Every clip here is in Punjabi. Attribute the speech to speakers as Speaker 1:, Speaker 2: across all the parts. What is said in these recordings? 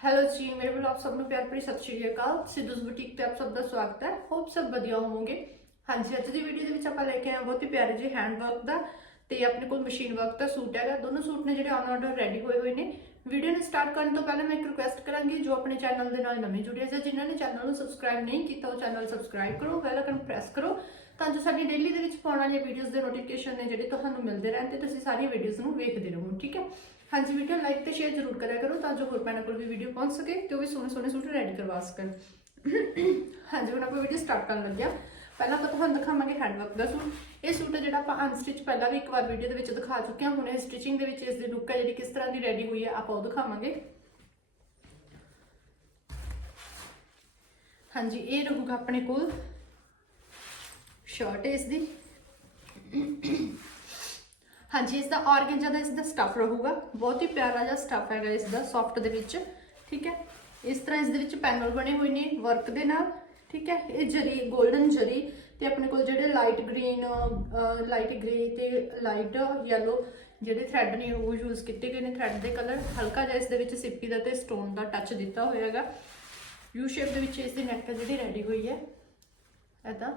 Speaker 1: ਹੈਲੋ ਜੀ ਮੇਰੇ ਵੱਲੋਂ ਆਪ ਸਭ ਨੂੰ ਪਿਆਰ ਭਰੀ ਸਤਿ ਸ਼੍ਰੀ ਅਕਾਲ ਸਿੱਧੂਸ ਬੁਟੀਕ ਤੇ ਆਪ ਸਭ ਦਾ ਸਵਾਗਤ ਹੈ ਹੋਪ ਸਭ ਵਧੀਆ ਹੋਵੋਗੇ ਹਾਂਜੀ ਅੱਜ ਦੀ ਵੀਡੀਓ ਦੇ ਵਿੱਚ ਆਪਾਂ ਲੈ ਕੇ ਆਏ ਬਹੁਤ ਹੀ ਪਿਆਰੇ ਜਿਹੇ ਹੈਂਡ ਵਰਕ ਦਾ ਤੇ ਆਪਣੇ ਕੋਲ ਮਸ਼ੀਨ ਵਰਕ ਦਾ ਸੂਟ ਹੈਗਾ ਦੋਨੋਂ ਸੂਟ ਨੇ ਜਿਹੜੇ ਆਨ ਆਰਡਰ ਰੈਡੀ ਹੋਏ ਹੋਏ ਨੇ ਵੀਡੀਓ ਨੂੰ ਸਟਾਰਟ ਕਰਨ ਤੋਂ ਪਹਿਲਾਂ ਮੈਂ ਇੱਕ ਰਿਕੁਐਸਟ ਕਰਾਂਗੀ ਜੋ ਆਪਣੇ ਚੈਨਲ ਦੇ ਨਾਲ ਨਵੇਂ ਜੁੜੇ ਜਾਂ ਜਿਨ੍ਹਾਂ ਨੇ ਚੈਨਲ ਨੂੰ ਸਬਸਕ੍ਰਾਈਬ ਨਹੀਂ ਕੀਤਾ ਉਹ ਚੈਨਲ ਸਬਸਕ੍ਰਾਈਬ ਕਰੋ ਬੈਲ ਆਈਕਨ ਪ੍ਰੈਸ ਕਰੋ ਤਾਂ ਜੋ ਸਾਡੀ ਡੇਲੀ ਦੇ ਵਿੱਚ ਪਾਉਣ ਵਾਲੀਆਂ ਵੀਡੀਓਜ਼ ਦੇ ਨੋਟੀਫਿਕੇਸ਼ਨ ਨੇ ਜਿਹੜੇ ਤੁਹਾਨੂੰ ਮਿਲਦੇ ਰਹਿਣ ਤੇ ਤੁਸੀਂ ਸਾਰੀਆਂ ਵੀਡੀਓਜ਼ ਨੂੰ ਵੇਖਦੇ ਰਹੋ ਠੀਕ ਹੈ ਹਾਂਜੀ, ਵੀਡੀਓ ਲਾਈਕ ਤੇ ਸ਼ੇਅਰ ਜ਼ਰੂਰ ਕਰਿਆ ਕਰੋ ਤਾਂ ਜੋ ਹੋਰ ਭੈਣਾਂ ਕੋਲ ਵੀ ਵੀਡੀਓ ਪਹੁੰਚ ਸਕੇ ਤੇ ਉਹ ਵੀ ਸੋਹਣੇ ਸੋਹਣੇ ਸੂਟ ਰੈਡੀ ਕਰਵਾ ਸਕਣ। ਹਾਂਜੀ, ਹੁਣ ਆਪਾਂ ਵੀਡੀਓ ਸਟਾਰਟ ਕਰਨ ਲੱਗਿਆ। ਪਹਿਲਾਂ ਤਾਂ ਤੁਹਾਨੂੰ ਦਿਖਾਵਾਂਗੇ ਹੈਂਡਵਰਕ ਦਾ ਸੂਟ। ਇਹ ਸੂਟ ਹੈ ਜਿਹੜਾ ਆਪਾਂ ਅਨਸਟਿਚ ਪਹਿਲਾਂ ਵੀ ਇੱਕ ਵਾਰ ਵੀਡੀਓ ਦੇ ਵਿੱਚ ਦਿਖਾ ਚੁੱਕੇ ਹਾਂ। ਹੁਣ ਇਹ ਸਟਿਚਿੰਗ ਦੇ ਵਿੱਚ ਇਸ ਦੀ ਲੁੱਕ ਹੈ ਜਿਹੜੀ ਕਿਸ ਤਰ੍ਹਾਂ ਦੀ ਰੈਡੀ ਹੋਈ ਹੈ, ਆਪਾਂ ਉਹ ਦਿਖਾਵਾਂਗੇ। ਹਾਂਜੀ, ਇਹ ਰਹੂਗਾ ਆਪਣੇ ਕੋਲ ਸ਼ਰਟ ਹੈ ਇਸ ਦੀ। ਹਾਂਜੀ, ਇਸ ਦਾ ਆਰਗੈਂਜਾ ਦਾ ਇਸ ਦਾ ਸਟਫ ਰਹੂਗਾ, ਬਹੁਤ ਹੀ ਪਿਆਰਾ ਜਿਹਾ ਸਟਫ ਹੈਗਾ ਇਸ ਦਾ ਸੌਫਟ ਦੇ ਵਿੱਚ, ਠੀਕ ਹੈ? ਇਸ ਤਰ੍ਹਾਂ ਇਸ ਦੇ ਵਿੱਚ ਪੈਨਲ ਬਣੇ ਹੋਏ ਨੇ ਵਰਕ ਦੇ ਨਾਲ, ਠੀਕ ਹੈ? ਇਹ ਜਰੀ 골ਡਨ ਜਰੀ ਤੇ ਆਪਣੇ ਕੋਲ ਜਿਹੜੇ ਲਾਈਟ ਗ੍ਰੀਨ ਲਾਈਟ ਗ੍ਰੇ ਤੇ ਲਾਈਟ ਯੈਲੋ ਜਿਹੜੇ ਥ੍ਰੈਡ ਨੇ, ਉਹ ਯੂਜ਼ ਕੀਤੇ ਗਏ ਨੇ ਥ੍ਰੈਡ ਦੇ ਕਲਰ ਹਲਕਾ ਜਿਹਾ ਇਸ ਦੇ ਵਿੱਚ ਸਿੱਪੀ ਦਾ ਤੇ ਸਟੋਨ ਦਾ ਟੱਚ ਦਿੱਤਾ ਹੋਇਆ ਹੈਗਾ। ਯੂ ਸ਼ੇਪ ਦੇ ਵਿੱਚ ਇਸ ਦੀ ਨੈਕ ਜਿਹੜੀ ਰੈਡੀ ਹੋਈ ਹੈ। ਐਦਾਂ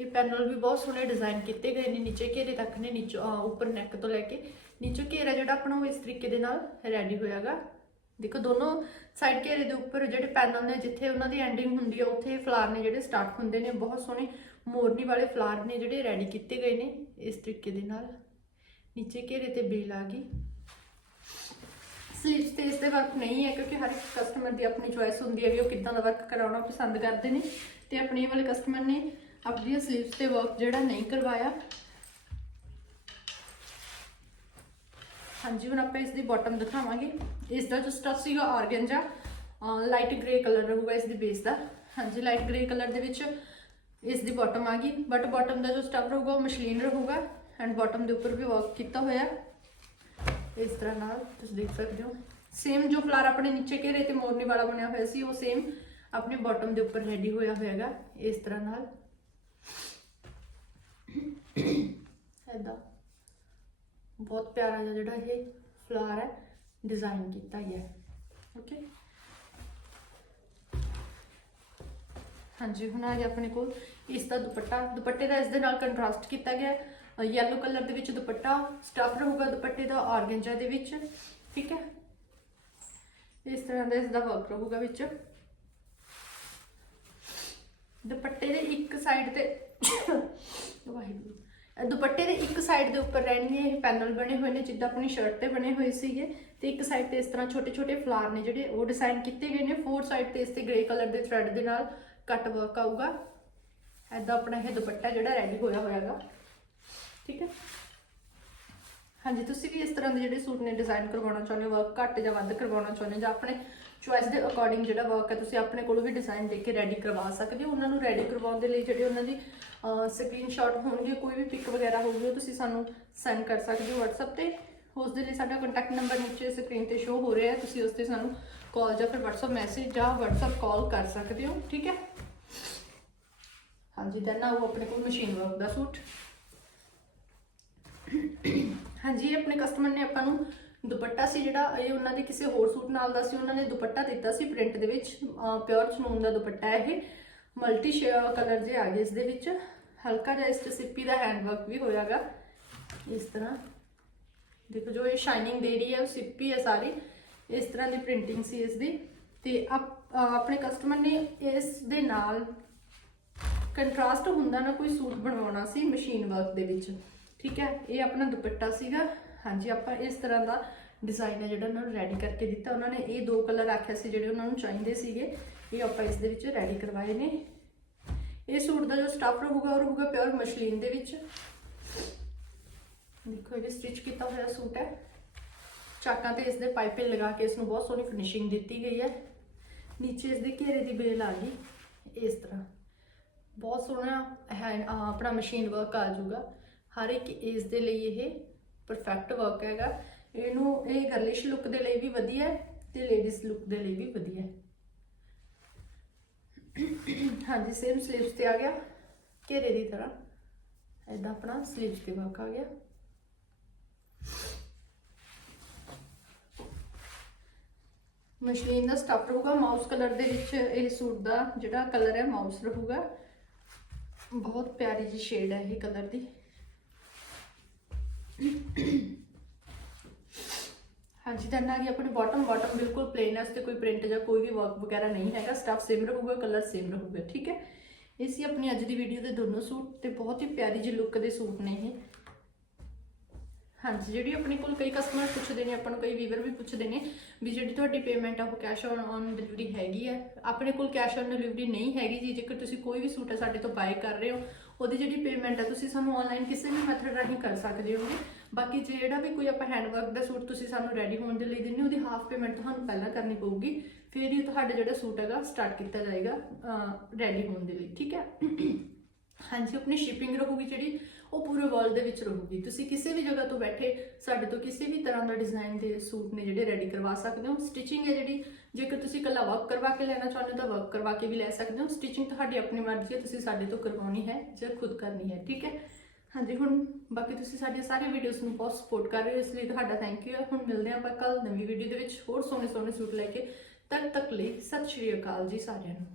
Speaker 1: ਇਹ ਪੈਨਲ ਵੀ ਬਹੁਤ ਸੋਹਣੇ ਡਿਜ਼ਾਈਨ ਕੀਤੇ ਗਏ ਨੇ, ਨੀਚੇ ਘੇਰੇ ਤੱਕ ਨੇ, ਨੀਚੇ ਉੱਪਰ ਨੈਕ ਤੋਂ ਲੈ ਕੇ। ਨੀਚੇ ਘੇਰਾ ਜਿਹੜਾ ਆਪਣਾ ਉਹ ਇਸ ਤਰੀਕੇ ਦੇ ਨਾਲ ਰੈਡੀ ਹੋਇਆਗਾ। ਦੇਖੋ, ਦੋਨੋਂ ਸਾਈਡ ਘੇਰੇ ਦੇ ਉੱਪਰ ਜਿਹੜੇ ਪੈਨਲ ਨੇ, ਜਿੱਥੇ ਉਹਨਾਂ ਦੀ ਐਂਡਿੰਗ ਹੁੰਦੀ ਹੈ ਉੱਥੇ ਫਲਾਰ ਨੇ ਜਿਹੜੇ ਸਟਾਰਟ ਹੁੰਦੇ ਨੇ। ਬਹੁਤ ਸੋਹਣੇ ਮੋਰਨੀ ਵਾਲੇ ਫਲਾਰ ਨੇ ਜਿਹੜੇ ਰੈਡੀ ਕੀਤੇ ਗਏ ਨੇ ਇਸ ਤਰੀਕੇ ਦੇ ਨਾਲ। ਨੀਚੇ ਘੇਰੇ ਤੇ ਬੇਲ ਆ ਗਈ। ਸਲੀਵਸ ਤੇ ਇਸ ਦੇ ਵਰਕ ਨਹੀਂ ਹੈ, ਕਿਉਂਕਿ ਹਰ ਇੱਕ ਕਸਟਮਰ ਦੀ ਆਪਣੀ ਚੁਆਇਸ ਹੁੰਦੀ ਹੈ ਵੀ ਉਹ ਕਿੱਦਾਂ ਦਾ ਵਰਕ ਕਰਾਉਣਾ ਪਸੰਦ ਕਰਦੇ ਨੇ। ਤੇ ਆਪਣੇ ਵਾਲੇ ਕਸਟਮਰ ਨੇ ਆਪਣੀਆਂ ਸਲੀਵਸ ਤੇ ਵਰਕ ਜਿਹੜਾ ਨਹੀਂ ਕਰਵਾਇਆ। ਹਾਂਜੀ, ਹੁਣ ਆਪਾਂ ਇਸ ਦੀ ਬਾਟਮ ਦਿਖਾਵਾਂਗੇ। ਇਸ ਦਾ ਜੋ ਸਟਫ ਸੀਗਾ ਆਰਗੈਂਜਾ ਲਾਈਟ ਗ੍ਰੇ ਕਲਰ ਰਹੂਗਾ ਇਸ ਦੀ ਬੇਸ ਦਾ। ਹਾਂਜੀ ਲਾਈਟ ਗ੍ਰੇ ਕਲਰ ਦੇ ਵਿੱਚ ਇਸ ਦੀ ਬਾਟਮ ਆ ਗਈ। ਬਟ ਬਾਟਮ ਦਾ ਜੋ ਸਟਫ ਰਹੂਗਾ ਉਹ ਮਸ਼ਲੀਨ ਰਹੂਗਾ ਐਂਡ ਬਾਟਮ ਦੇ ਉੱਪਰ ਵੀ ਵਰਕ ਕੀਤਾ ਹੋਇਆ। ਇਸ ਤਰ੍ਹਾਂ ਨਾਲ ਤੁਸੀਂ ਦੇਖ ਸਕਦੇ ਹੋ। ਸੇਮ ਜੋ ਫਲਾਰ ਆਪਣੇ ਨੀਚੇ ਘੇਰੇ ਤੇ ਮੋਰਨੀ ਵਾਲਾ ਬਣਿਆ ਹੋਇਆ ਸੀ, ਉਹ ਸੇਮ ਆਪਣੇ ਬਾਟਮ ਦੇ ਉੱਪਰ ਰੈਡੀ ਹੋਇਆ ਹੋਇਆਗਾ। ਇਸ ਤਰ੍ਹਾਂ ਨਾਲ ਐਦਾਂ ਬਹੁਤ ਪਿਆਰਾ ਜਿਹਾ ਜਿਹੜਾ ਇਹ ਫਲਾਰ ਹੈ ਡਿਜ਼ਾਈਨ ਕੀਤਾ ਗਿਆ ਹੈ। ਓਕੇ ਹਾਂਜੀ, ਹੁਣ ਆ ਗਿਆ ਆਪਣੇ ਕੋਲ। ਇਸ ਦਾ ਦੁਪੱਟਾ। ਦੁਪੱਟੇ ਦਾ ਇਸ ਦੇ ਨਾਲ ਕੰਟਰਾਸਟ ਕੀਤਾ ਗਿਆ ਹੈ। ਯੈਲੋ ਕਲਰ ਦੇ ਵਿੱਚ ਦੁਪੱਟਾ ਸਟਫ ਰਹੂਗਾ ਦੁਪੱਟੇ ਦਾ ਆਰਗੈਂਜਾ ਦੇ ਵਿੱਚ। ਠੀਕ ਹੈ? ਇਸ ਤਰ੍ਹਾਂ ਦਾ ਇਸ ਦਾ ਵਰਕ ਰਹੂਗਾ ਵਿੱਚ। ਦੁਪੱਟੇ ਦੇ ਇੱਕ ਸਾਈਡ ਤੇ ਵਾਹਿਗੁਰੂ। ਦੁਪੱਟੇ ਦੇ ਇੱਕ ਸਾਈਡ ਦੇ ਉੱਪਰ ਰਹਿਣਗੇ ਇਹ ਪੈਨਲ ਬਣੇ ਹੋਏ ਨੇ, ਜਿੱਦਾਂ ਆਪਣੀ ਸ਼ਰਟ ਤੇ ਬਣੇ ਹੋਏ ਸੀਗੇ। ਤੇ ਇੱਕ ਸਾਈਡ ਤੇ ਇਸ ਤਰ੍ਹਾਂ ਛੋਟੇ ਛੋਟੇ ਫਲਾਰ ਨੇ ਜਿਹੜੇ, ਉਹ ਡਿਜ਼ਾਈਨ ਕੀਤੇ ਗਏ ਨੇ। ਫੋਰ ਸਾਈਡ ਤੇ ਇਸ ਤੇ ਗ੍ਰੇ ਕਲਰ ਦੇ ਥ੍ਰੈਡ ਦੇ ਨਾਲ ਕੱਟ ਵਰਕ ਆਊਗਾ। ਐਦਾਂ ਆਪਣਾ ਇਹ ਦੁਪੱਟਾ ਜਿਹੜਾ ਰੈਡੀ ਹੋਇਆ ਹੋਇਆਗਾ। ਠੀਕ ਹੈ? ਹਾਂਜੀ, ਤੁਸੀਂ ਵੀ ਇਸ ਤਰ੍ਹਾਂ ਦੇ ਜਿਹੜੇ ਸੂਟ ਨੇ ਡਿਜ਼ਾਈਨ ਕਰਵਾਉਣਾ ਚਾਹੁੰਦੇ ਹੋ ਵਰਕ ਘੱਟ ਜਾਂ ਵੱਧ ਕਰਵਾਉਣਾ ਚਾਹੁੰਦੇ ਹੋ, ਜਾਂ ਆਪਣੇ ਚੁਆਇਸ ਦੇ ਅਕੋਰਡਿੰਗ ਜਿਹੜਾ ਵਰਕ ਹੈ, ਤੁਸੀਂ ਆਪਣੇ ਕੋਲੋਂ ਵੀ ਡਿਜ਼ਾਈਨ ਦੇ ਕੇ ਰੈਡੀ ਕਰਵਾ ਸਕਦੇ ਹੋ। ਉਹਨਾਂ ਨੂੰ ਰੈਡੀ ਕਰਵਾਉਣ ਦੇ ਲਈ ਜਿਹੜੇ ਉਹਨਾਂ ਦੀ ਸਕਰੀਨਸ਼ਾਟ ਹੋਣਗੇ, ਕੋਈ ਵੀ ਪਿਕ ਵਗੈਰਾ ਹੋਊਗੀ, ਉਹ ਤੁਸੀਂ ਸਾਨੂੰ ਸੈਂਡ ਕਰ ਸਕਦੇ ਹੋ WhatsApp ਤੇ। ਉਸ ਦੇ ਲਈ ਸਾਡਾ ਕੰਟੈਕਟ ਨੰਬਰ ਨੀਚੇ ਸਕਰੀਨ ਤੇ ਸ਼ੋ ਹੋ ਰਿਹਾ ਹੈ। ਤੁਸੀਂ ਉਸ ਤੇ ਸਾਨੂੰ ਕਾਲ ਜਾਂ ਫਿਰ WhatsApp ਮੈਸੇਜ ਜਾਂ WhatsApp ਕਾਲ ਕਰ ਸਕਦੇ ਹੋ, ਠੀਕ ਹੈ? ਹਾਂਜੀ ਦੈਨ ਉਹ ਆਪਣੇ ਕੋਲ ਮਸ਼ੀਨ ਵਰਕ ਦਾ ਸੂਟ। ਹਾਂਜੀ ਆਪਣੇ ਕਸਟਮਰ ਨੇ ਆਪਾਂ ਨੂੰ ਦੁਪੱਟਾ ਸੀ ਜਿਹੜਾ, ਇਹ ਉਹਨਾਂ ਦੇ ਕਿਸੇ ਹੋਰ ਸੂਟ ਨਾਲ ਦਾ ਸੀ, ਉਹਨਾਂ ਨੇ ਦੁਪੱਟਾ ਦਿੱਤਾ ਸੀ ਪ੍ਰਿੰਟ ਦੇ ਵਿੱਚ ਪਿਓਰ ਚਨੂਨ ਦਾ ਦੁਪੱਟਾ ਇਹ। ਮਲਟੀ ਕਲਰ ਜੇ ਆ ਗਏ ਇਸ ਦੇ ਵਿੱਚ। ਹਲਕਾ ਜਿਹਾ ਇਸ ਤੇ ਸਿੱਪੀ ਦਾ ਹੈਂਡ ਵਰਕ ਵੀ ਹੋਇਆਗਾ। ਇਸ ਤਰ੍ਹਾਂ। ਦੇਖੋ ਜੋ ਇਹ ਸ਼ਾਈਨਿੰਗ ਦੇ ਰਹੀ ਹੈ, ਉਹ ਸਿੱਪੀ ਹੈ ਸਾਰੀ। ਇਸ ਤਰ੍ਹਾਂ ਦੀ ਪ੍ਰਿੰਟਿੰਗ ਸੀ ਇਸ ਦੀ। ਤੇ ਆਪਣੇ ਕਸਟਮਰ ਨੇ ਇਸ ਦੇ ਨਾਲ ਕੰਟਰਾਸਟ ਹੁੰਦਾ ਨਾ, ਕੋਈ ਸੂਟ ਬਣਵਾਉਣਾ ਸੀ ਮਸ਼ੀਨ ਵਰਕ ਦੇ ਵਿੱਚ। ਠੀਕ ਹੈ, ਇਹ ਆਪਣਾ ਦੁਪੱਟਾ ਸੀਗਾ। ਹਾਂਜੀ, ਆਪਾਂ ਇਸ ਤਰ੍ਹਾਂ ਦਾ ਡਿਜ਼ਾਈਨ ਹੈ ਜਿਹੜਾ ਉਹਨਾਂ ਨੂੰ ਰੈਡੀ ਕਰਕੇ ਦਿੱਤਾ। ਉਹਨਾਂ ਨੇ ਇਹ ਦੋ ਕਲਰ ਆਖਿਆ ਸੀ ਜਿਹੜੇ ਉਹਨਾਂ ਨੂੰ ਚਾਹੀਦੇ ਸੀਗੇ। ਇਹ ਆਪਾਂ ਇਸ ਦੇ ਵਿੱਚ ਰੈਡੀ ਕਰਵਾਏ ਨੇ। ਇਹ ਸੂਟ ਦਾ ਜੋ ਸਟਫ ਰਹੂਗਾ, ਉਹ ਰਹੂਗਾ ਪਿਓਰ ਮਸ਼ਲੀਨ ਦੇ ਵਿੱਚ। ਦੇਖੋ ਇਹ ਸਟਿਚ ਕੀਤਾ ਹੋਇਆ ਸੂਟ ਹੈ। ਚਾਕਾਂ ਤੇ ਇਸ ਦੇ ਪਾਈਪਿੰਗ ਲਗਾ ਕੇ ਇਸ ਨੂੰ ਬਹੁਤ ਸੋਹਣੀ ਫਿਨਿਸ਼ਿੰਗ ਦਿੱਤੀ ਗਈ ਹੈ। ਨੀਚੇ ਇਸ ਦੇ ਘੇਰੇ ਦੀ ਬੇਲ ਆ ਗਈ। ਇਸ ਤਰ੍ਹਾਂ। ਬਹੁਤ ਸੋਹਣਾ ਹੈ ਆਪਣਾ ਮਸ਼ੀਨ ਵਰਕ ਆ ਜਾਊਗਾ। ਹਰ ਇੱਕ ਏਜ ਦੇ ਲਈ ਇਹ ਪਰਫੈਕਟ ਵਰਕ ਹੈਗਾ। ਇਹਨੂੰ, ਇਹ ਗਰਲਿਸ਼ ਲੁੱਕ ਦੇ ਲਈ ਵੀ ਵਧੀਆ ਹੈ ਤੇ ਲੇਡੀਜ਼ ਲੁੱਕ ਦੇ ਲਈ ਵੀ ਵਧੀਆ ਹਾਂਜੀ ਸੇਮ ਸਲੀਵਸ ਤੇ ਆ ਗਿਆ। ਘੇਰੇ ਦੀ ਤਰ੍ਹਾਂ। ਐਦਾਂ ਆਪਣਾ ਸਲੀਵਸ ਤੇ ਵਰਕ ਆ ਗਿਆ। ਮਸ਼ੀਨ ਦਾ ਸਟਫ ਰਹੂਗਾ। ਮਾਊਸ ਕਲਰ ਦੇ ਵਿੱਚ ਇਹ ਸੂਟ ਦਾ ਜਿਹੜਾ ਕਲਰ ਹੈ ਮਾਊਸ ਰਹੂਗਾ। ਬਹੁਤ ਪਿਆਰੀ ਜੀ ਸ਼ੇਡ ਹੈ ਇਹ ਕਲਰ ਦੀ। ਹਾਂਜੀ, ਤਾਂ ਨਾ ਕਿ ਆਪਣੇ ਬਾਟਮ ਬਾਟਮ ਬਿਲਕੁਲ ਪਲੇਨ ਹੈ ਤੇ ਕੋਈ ਪ੍ਰਿੰਟ ਜਾਂ ਕੋਈ ਵੀ ਵਰਕ ਵਗੈਰਾ ਨਹੀਂ ਹੈਗਾ। ਸਟਫ ਸੇਮ ਰਹੂਗਾ ਕਲਰ ਸੇਮ ਰਹੂਗਾ, ਠੀਕ ਹੈ? ਇਹ ਸੀ ਆਪਣੀ ਅੱਜ ਦੀ ਵੀਡੀਓ ਦੇ ਦੋਨੋਂ ਸੂਟ, ਤੇ ਬਹੁਤ ਹੀ ਪਿਆਰੀ ਜਿਹੀ ਲੁੱਕ ਦੇ ਸੂਟ ਨੇ ਇਹ। ਹਾਂਜੀ, ਜਿਹੜੀ ਆਪਣੇ ਕੋਲ ਕਈ ਕਸਟਮਰ ਪੁੱਛਦੇ ਨੇ, ਆਪਾਂ ਨੂੰ ਕਈ ਵੀਵਰ ਵੀ ਪੁੱਛਦੇ ਨੇ ਵੀ ਜਿਹੜੀ ਤੁਹਾਡੀ ਪੇਮੈਂਟ ਆ, ਉਹ ਕੈਸ਼ ਔਨ ਔਨ ਡਿਲੀਵਰੀ ਹੈਗੀ ਹੈ। ਆਪਣੇ ਕੋਲ ਕੈਸ਼ ਔਨ ਡਿਲੀਵਰੀ ਨਹੀਂ ਹੈਗੀ ਜੀ, ਜੇਕਰ ਤੁਸੀਂ ਕੋਈ ਵੀ ਸੂਟ ਹੈ ਸਾਡੇ ਤੋਂ ਬਾਏ ਕਰ ਰਹੇ ਹੋ, ਉਹਦੀ ਜਿਹੜੀ ਪੇਮੈਂਟ ਆ, ਤੁਸੀਂ ਸਾਨੂੰ ਆਨਲਾਈਨ ਕਿਸੇ ਵੀ ਮੈਥਡ ਰਾਹੀਂ ਕਰ ਸਕਦੇ ਹੋਗੇ। ਬਾਕੀ ਜਿਹੜਾ ਵੀ ਕੋਈ ਆਪਾਂ ਹੈਂਡਵਰਕ ਦਾ ਸੂਟ ਤੁਸੀਂ ਸਾਨੂੰ ਰੈਡੀ ਹੋਣ ਦੇ ਲਈ ਦਿੰਦੇ ਹੋ, ਉਹਦੀ ਹਾਫ ਪੇਮੈਂਟ ਤੁਹਾਨੂੰ ਪਹਿਲਾਂ ਕਰਨੀ ਪਊਗੀ, ਫਿਰ ਹੀ ਤੁਹਾਡਾ ਜਿਹੜਾ ਸੂਟ ਹੈਗਾ ਸਟਾਰਟ ਕੀਤਾ ਜਾਏਗਾ ਰੈਡੀ ਹੋਣ ਦੇ ਲਈ, ਠੀਕ ਹੈ? ਹਾਂਜੀ, ਆਪਣੀ ਸ਼ਿਪਿੰਗ ਰਹੂਗੀ ਜਿਹੜੀ, ਉਹ ਪੂਰੇ ਵਰਲਡ ਦੇ ਵਿੱਚ ਰਹੂਗੀ। ਤੁਸੀਂ ਕਿਸੇ ਵੀ ਜਗ੍ਹਾ ਤੋਂ ਬੈਠੇ, ਸਾਡੇ ਤੋਂ ਕਿਸੇ ਵੀ ਤਰ੍ਹਾਂ ਦਾ ਡਿਜ਼ਾਈਨ ਦੇ ਸੂਟ ਨੇ ਜਿਹੜੇ ਰੈਡੀ ਕਰਵਾ ਸਕਦੇ ਹੋ। ਸਟਿਚਿੰਗ ਹੈ ਜਿਹੜੀ, ਜੇਕਰ ਤੁਸੀਂ ਇਕੱਲਾ ਵਰਕ ਕਰਵਾ ਕੇ ਲੈਣਾ ਚਾਹੁੰਦੇ ਹੋ ਤਾਂ ਵਰਕ ਕਰਵਾ ਕੇ ਵੀ ਲੈ ਸਕਦੇ ਹੋ। ਸਟਿਚਿੰਗ ਤੁਹਾਡੀ ਆਪਣੀ ਮਰਜ਼ੀ ਹੈ, ਤੁਸੀਂ ਸਾਡੇ ਤੋਂ ਕਰਵਾਉਣੀ ਹੈ ਜਾਂ ਖੁਦ ਕਰਨੀ ਹੈ, ਠੀਕ ਹੈ? ਹਾਂਜੀ, ਹੁਣ ਬਾਕੀ ਤੁਸੀਂ ਸਾਡੀਆਂ ਸਾਰੀਆਂ ਵੀਡੀਓਜ਼ ਨੂੰ ਬਹੁਤ ਸਪੋਰਟ ਕਰ ਰਹੇ ਹੋ, ਇਸ ਲਈ ਤੁਹਾਡਾ ਥੈਂਕ ਯੂ ਹੁਣ ਮਿਲਦੇ ਹਾਂ ਆਪਾਂ ਕੱਲ ਨਵੀਂ ਵੀਡੀਓ ਦੇ ਵਿੱਚ ਹੋਰ ਸੋਹਣੇ ਸੋਹਣੇ ਸੂਟ ਲੈ ਕੇ। ਤਦ ਤੱਕ ਲਈ ਸਤਿ ਸ਼੍ਰੀ ਅਕਾਲ ਜੀ ਸਾਰਿਆਂ ਨੂੰ।